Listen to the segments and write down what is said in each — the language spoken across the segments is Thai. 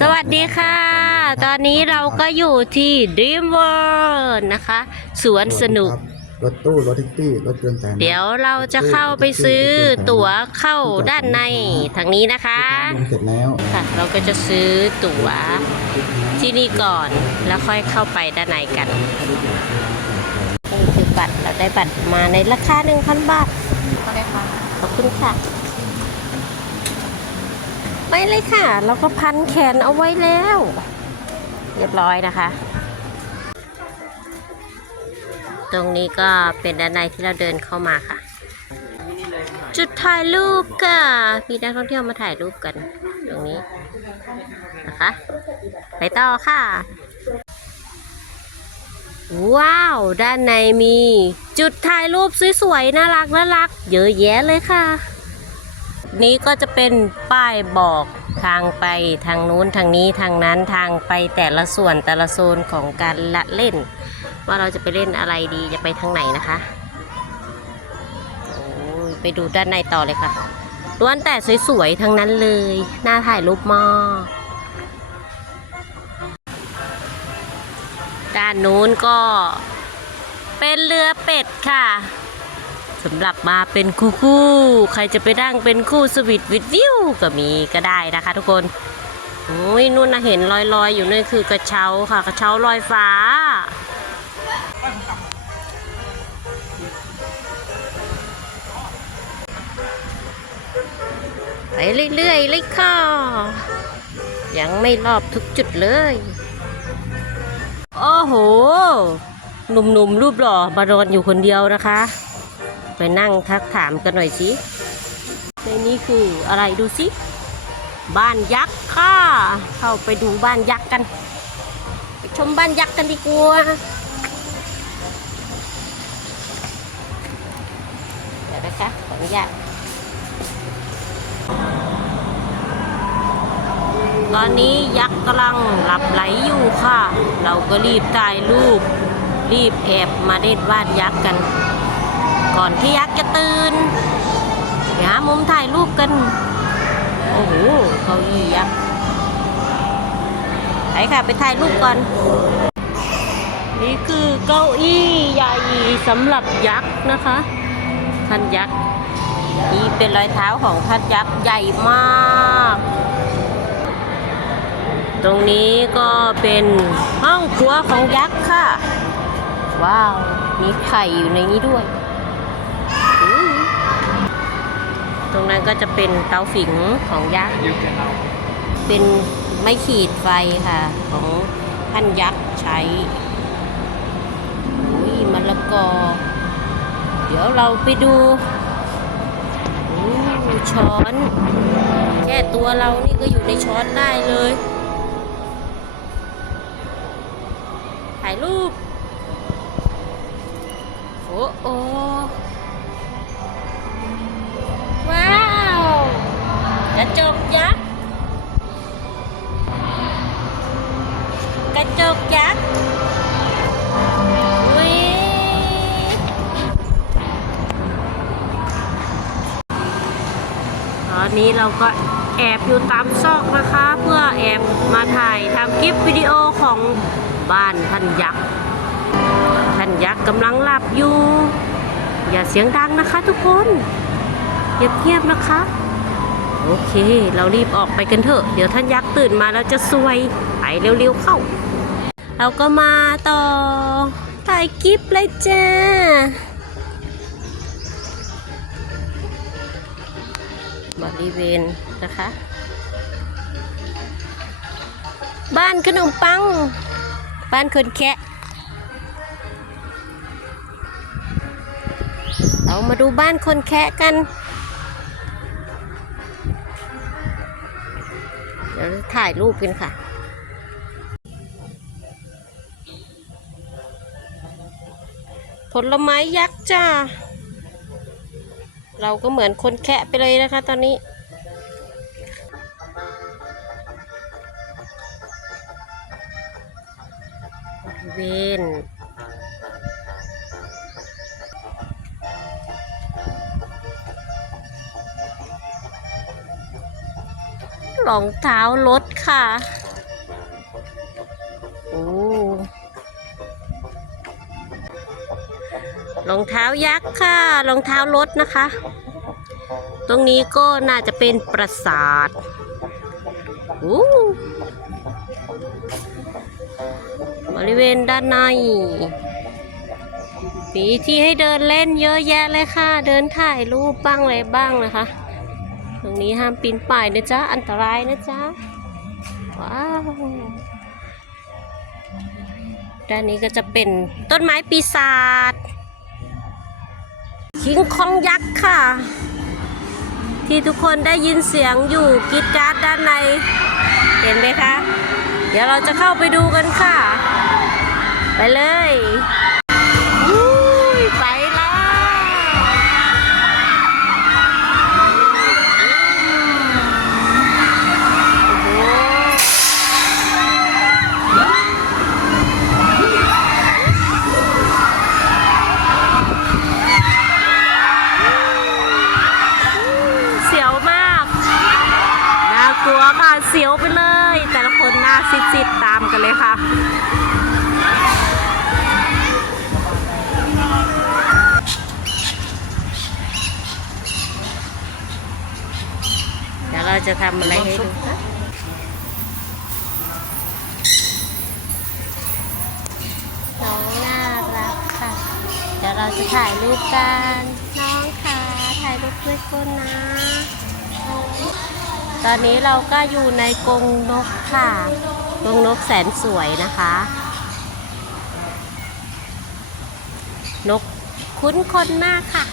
สวัสดีค่ะ ตอนนี้เราก็อยู่ที่ Dream World นะคะ สวนสนุกครับรถตู้รถแท็กซี่รถยนต์สาธารณะเดี๋ยวเราจะเข้าไปซื้อตั๋วเข้าด้านในทางนี้นะคะลงเสร็จแล้วค่ะ เราก็จะซื้อตั๋วที่นี่ก่อนแล้วค่อยเข้าไปด้านในกันนี่คือบัตรเราได้บัตรมาในราคา 1,000 บาทขอบคุณค่ะ ไปเลยค่ะเราก็พันแขนเอาไว้แล้ว เรียบร้อยนะคะ ตรงนี้ก็เป็นด้านในที่เราเดินเข้ามาค่ะ จุดถ่ายรูปค่ะมีนักท่องเที่ยวมาถ่ายรูปกัน ตรงนี้นะคะ ไปต่อค่ะ ว้าว ด้านในมี จุดถ่ายรูปสวยๆน่ารักน่ารักเยอะแยะเลยค่ะ นี้ก็จะเป็นป้ายบอกทางไปทางนู้นทางนี้ทางนั้นทางไปแต่ละส่วนแต่ละโซนของการละเล่น ว่าเราจะไปเล่นอะไรดีจะไปทางไหนนะคะโอ้ยไปดูด้านในต่อเลยค่ะล้วนแต่สวยๆทั้งนั้นเลยน่าถ่ายรูปมากด้านนู้นก็เป็นเรือเป็ดค่ะ สำหรับมาเป็นคู่คู่ ใครจะไปนั่งเป็นคู่สวิตวิดวิวก็มีก็ได้นะคะ ทุกคนโอ้ยนู่นนะเห็นลอยๆ อยู่นั่คือกระเช้าค่ะ กระเช้าลอยฟ้า ไปเรื่อยๆเลยค่ะ ยังไม่รอบทุกจุดเลย โอ้โห หนุ่มๆ รูปหล่อมารอนอยู่คนเดียวนะคะ ไปนั่งทักถามกันหน่อยสิในนี้คืออะไรดูสิ บ้านยักษ์ค่ะ เข้าไปดูบ้านยักษ์กัน ไปชมบ้านยักษ์กันดีกว่าเดี๋ยวนะคะขออนุญาตตอนนี้ยักษ์กำลังหลับไหลอยู่ค่ะ เราก็รีบถ่ายรูป รีบแอบมาเล่นบ้านยักษ์กัน ก่อนที่ยักษ์จะตื่นไปหามุมถ่ายรูปกัน โอ้โหเก้าอี้ยักษ์ไปค่ะไปถ่ายรูปก่อน นี่คือเก้าอี้ใหญ่สำหรับยักษ์นะคะท่านยักษ์นี่เป็นรอยเท้าของท่านยักษ์ใหญ่มาก ตรงนี้ก็เป็นห้องครัวของยักษ์ค่ะ ว้าว มีไข่อยู่ในนี้ด้วยอืม ตรงนั้นก็จะเป็นเตาฝิงของยักษ์ เป็นไม้ขีดไฟค่ะ ของท่านยักษ์ใช้อุ้ยมะละกอ เดี๋ยวเราไปดูช้อน แค่ตัวเรานี่ก็อยู่ในช้อนได้เลย ถ่ายรูป โอ้โอ จกยักษ์ กระจกยักษ์วิตอนนี้เราก็แอบอยู่ตามซอกนะคะ เพื่อแอบมาถ่ายทำคลิปวิดีโอของบ้านท่านยักษ์ ท่านยักษ์กำลังหลับอยู่ อย่าเสียงดังนะคะทุกคนเงียบๆนะคะ โอเค เรารีบออกไปกันเถอะ เดี๋ยวท่านยักษ์ตื่นมาแล้วจะซวย ไปเร็วๆเข้า เราก็มาต่อ ถ่ายคลิปเลยจ้า บริเวณนะคะ บ้านขนมปัง บ้านคนแคะเรามาดูบ้านคนแคะกัน ดี๋ยวถ่ายรูปกันค่ะ ผลไม้ยักษ์จ้า เราก็เหมือนคนแคะไปเลยนะคะตอนนี้เวณ รองเท้ารถค่ะ โอ้รองเท้ายักษ์ค่ะ รองเท้ารถนะคะ ตรงนี้ก็น่าจะเป็นปราสาทโอ้บริเวณด้านในมีที่ให้เดินเล่นเยอะแยะเลยค่ะ เดินถ่ายรูปบ้างอะไรบ้างนะคะ ตรงนี้ห้ามปีนป่ายนะจ๊ะ อันตรายนะจ๊ะ ว้าว ด้านนี้ก็จะเป็นต้นไม้ปีศาจคิงคองยักษ์ค่ะ ที่ทุกคนได้ยินเสียงอยู่กรีดการ์ดด้านใน เห็นไหมคะ เดี๋ยวเราจะเข้าไปดูกันค่ะ ไปเลย ซิดๆตามกันเลยค่ะ เดี๋ยวเราจะทำอะไรให้ดูคะน้องน่ารักค่ะ เดี๋ยวเราจะถ่ายรูปกัน น้องค่ะ ถ่ายรูปด้วยคนนะ ตอนนี้เราก็อยู่ในกรงนกค่ะกรงนกแสนสวยนะคะ นกคุ้นคนมากค่ะ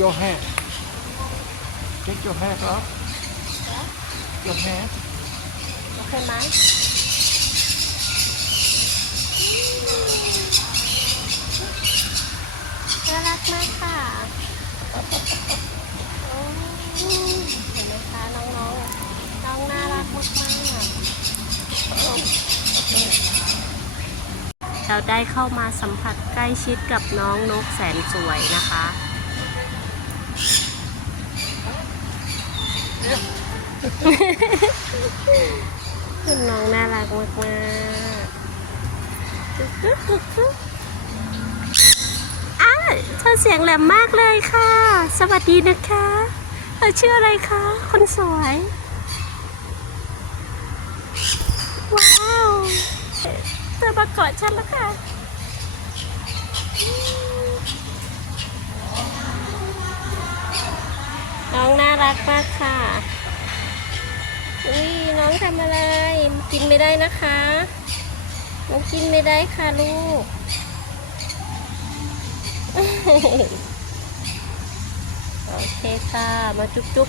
Your hand. Take your hand off. Your hand. โอเคไหม น่ารักมากค่ะโอ้ เห็นไหมคะน้องๆ น้องน่ารักมากๆเราได้เข้ามาสัมผัสใกล้ชิดกับน้องนกแสนสวยนะคะ น้องน่ารักมากมากๆ เธอเสียงแหลมมากเลยค่ะ สวัสดีนะคะเธอชื่ออะไรคะ คนสวย ว้าวเธอมากอดฉันแล้วค่ะน้องน่ารักมากค่ะ อุ้ยน้องทำอะไร กินไม่ได้นะคะ น้องกินไม่ได้ค่ะลูก โอเคค่ะ มาจุ๊บจุ๊บ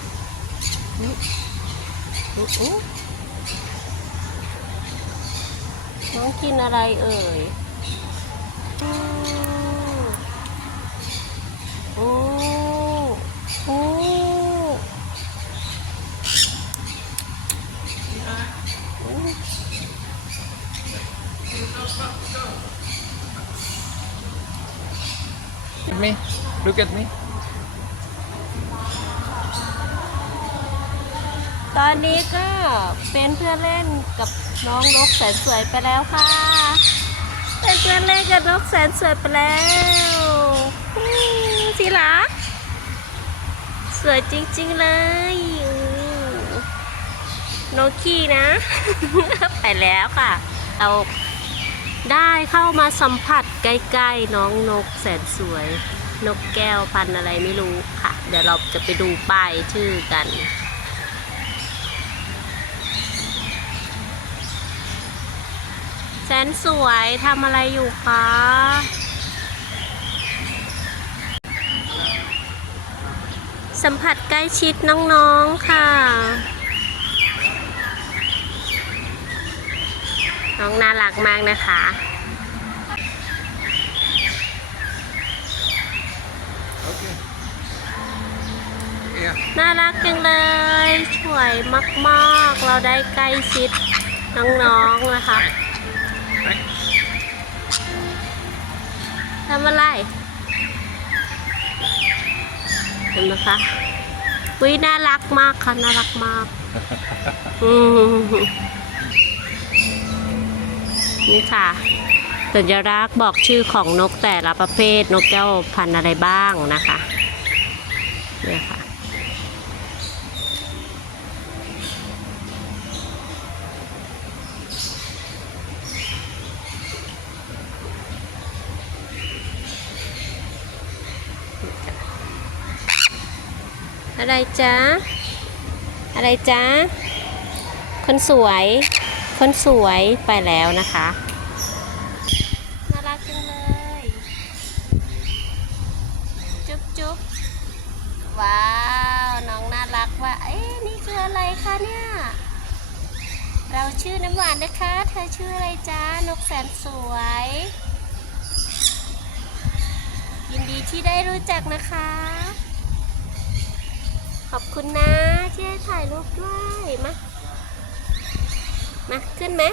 น้องกินอะไรเอ่ยอืมโอ้โอ้ Look at me. Look at me. ตอนนี้ก็เป็นเพื่อนเล่นกับน้องนกแสนสวยไปแล้วค่ะ เป็นเพื่อนเล่นกับนกแสนสวยไปแล้วอืมสิลักสวยจริงๆเลยอืมนกขี้นะ ไปแล้วค่ะ เราได้เข้ามาสัมผัส ใกล้ๆน้องนกแสนสวย นกแก้วพันอะไรไม่รู้ค่ะ เดี๋ยวเราจะไปดูป้ายชื่อกันแสนสวยทำอะไรอยู่คะสัมผัสใกล้ชิดน้องๆค่ะ น้องน่ารักมากนะคะ น่ารักจังเลยสวยมากๆ เราได้ใกล้ชิดน้องๆนะคะทำอะไรเห็นไหมคะวิน่ารักมากค่ะน่ารักมากอืมนี่ค่ะสัญลักษณ์บอกชื่อของนกแต่ละประเภทนกแก้วพันธุ์อะไรบ้างนะคะเนี่ยค่ะ อะไรจ๊ะ อะไรจ๊ะ คนสวย คนสวยไปแล้วนะคะ น่ารักจังเลย จุ๊บจุ๊บว้าว น้องน่ารักว่ะเอ๊ะนี่คืออะไรคะเนี่ย เราชื่อน้ำหวานนะคะ เธอชื่ออะไรจ๊ะ นกแสนสวย ยินดีที่ได้รู้จักนะคะ ขอบคุณนะที่ให้ถ่ายรูปด้วยมา มาขึ้นไหม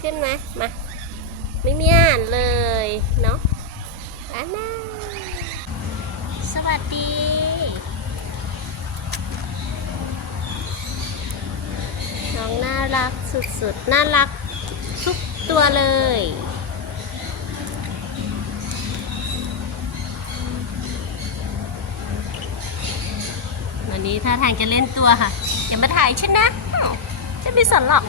ขึ้นไหมมา ไม่มีอ่านเลยเนาะอันน่าสวัสดีน้องน่ารักสุดๆ น่ารักทุกตัวเลย วันนี้ถ้าทางจะเล่นตัวค่ะ อย่ามาถ่ายฉันนะ ฉันไม่สนหรอก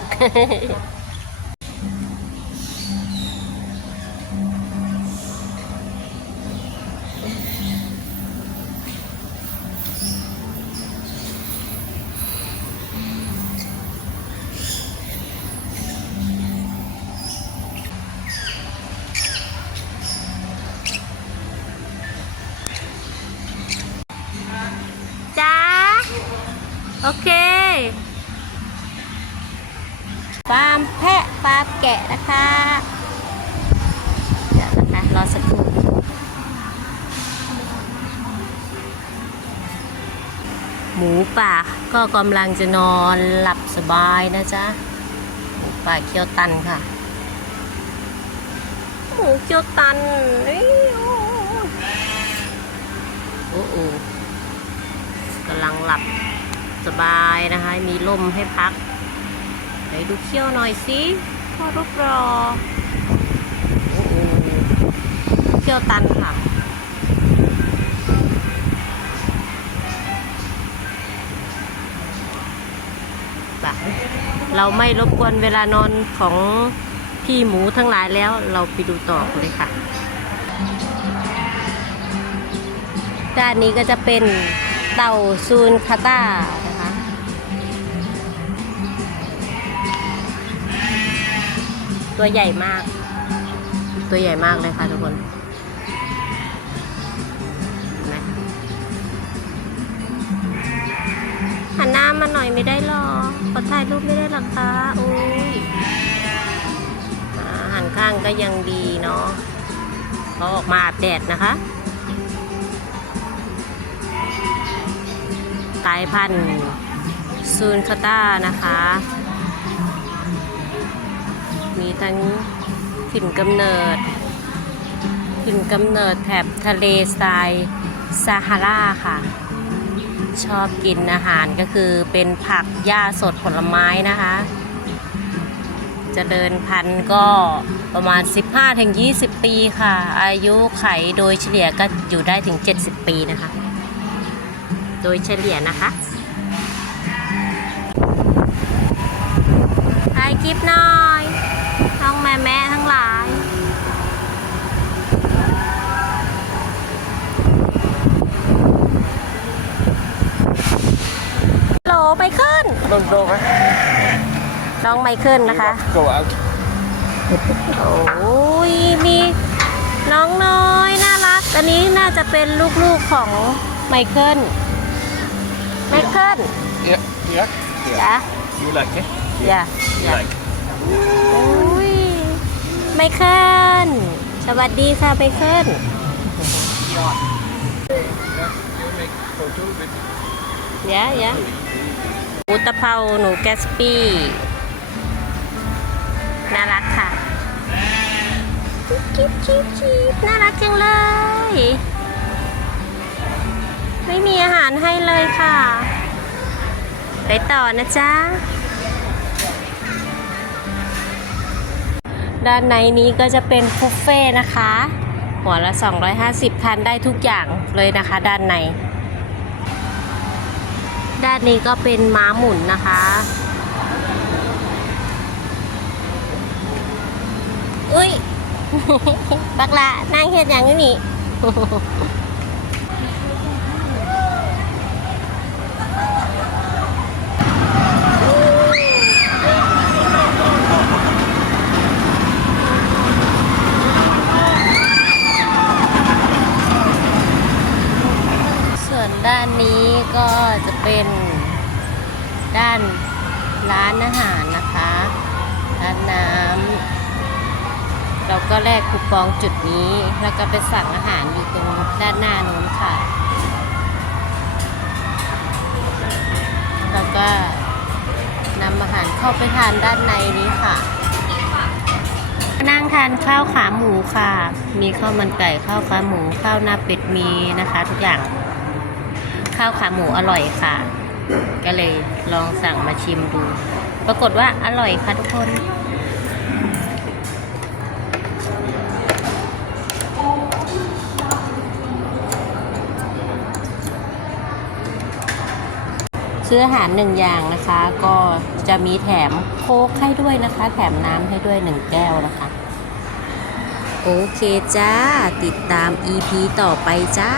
โอเคฟาร์มแพะฟาร์มแกะนะคะ เดี๋ยวนะคะรอสักครู่หมูป่าก็กำลังจะนอนหลับสบายนะจ๊ะ หมูป่าเคียวตันค่ะ หมูเคียวตันนี่โอ้โหกำลังหลับ สบายนะคะ มีลมให้พัก ไหนดูเขี้ยวหน่อยสิพ่อรูปรอเขี้ยวตันค่ะ เราไม่รบกวนเวลานอนของพี่หมูทั้งหลายแล้วเราไปดูต่อเลยค่ะ ด้านนี้ก็จะเป็นเต่าซูนคาตา ตัวใหญ่มาก ตัวใหญ่มากเลยค่ะทุกคนเห็นไหมหันหน้ามาหน่อยไม่ได้หรอขอถ่ายรูปไม่ได้หรอคะอุ้ยอ่าหันข้างก็ยังดีเนาะเขาออกมาอาบแดดนะคะสายพันธุ์ซูนคาต้านะคะ มีทั้งถิ่นกำเนิด ถิ่นกำเนิดแถบทะเลทรายซาฮาราค่ะ ชอบกินอาหารก็คือเป็นผักหญ้าสดผลไม้นะคะจเจริญพันธุ์ก็ประมาณ 15-20 ปีค่ะ อายุไขโดยเฉลี่ยก็อยู่ได้ถึง 70 ปีนะคะ โดยเฉลี่ยนะคะถ่ายคลิปหน่อยน้องแม่แม่ทั้งหลาย โหล ไปขึ้น Don't go, right? น้องไมเคิลนะคะ Go out. โอ้ยมีน้องน้อยน่ารัก อันนี้น่าจะเป็นลูกๆของไมเคิล ไมเคิล Yeah, yeah. จ้ะ You like it? อย่า You like it? โอ้ยไมเคิล สวัสดีค่ะไมเคิล Yeah, you หมูตะเภาหนูแกสปี้น่ารักค่ะจิ๊บจิ๊บจิ๊บจิ๊บน่ารักจังเลย ไม่มีอาหารให้เลยค่ะ ไปต่อนะจ๊ะ ด้านในนี้ก็จะเป็นบุฟเฟ่นะคะ หัวละ 250 ทานได้ทุกอย่างเลยนะคะ ด้านใน ด้านนี้ก็เป็นม้าหมุนนะคะ อุ้ย บักละนั่งเฮ็ดอย่างนี้นี่ ส่วนด้าน นี้ก็จะเป็นด้านร้านอาหารนะคะ ร้านน้ำเราก็แลกคูปองจุดนี้ แล้วก็ไปสั่งอาหารอยู่ตรงด้านหน้านู้นค่ะ แล้วก็นำอาหารเข้าไปทานด้านในนี้ค่ะ นั่งทานข้าวขาหมูค่ะ มีข้าวมันไก่ข้าวขาหมูข้าวหน้าเป็ดมีนะคะ ทุกอย่าง ข้าวขาหมูอร่อยค่ะ ก็เลยลองสั่งมาชิมดู ปรากฏว่าอร่อยค่ะทุกคนซื้ออาหารหนึ่งอย่างนะคะ ก็จะมีแถมโค้กให้ด้วยนะคะ แถมน้ำให้ด้วยหนึ่งแก้วนะคะ โอเคจ้า ติดตาม EP ต่อไปจ้า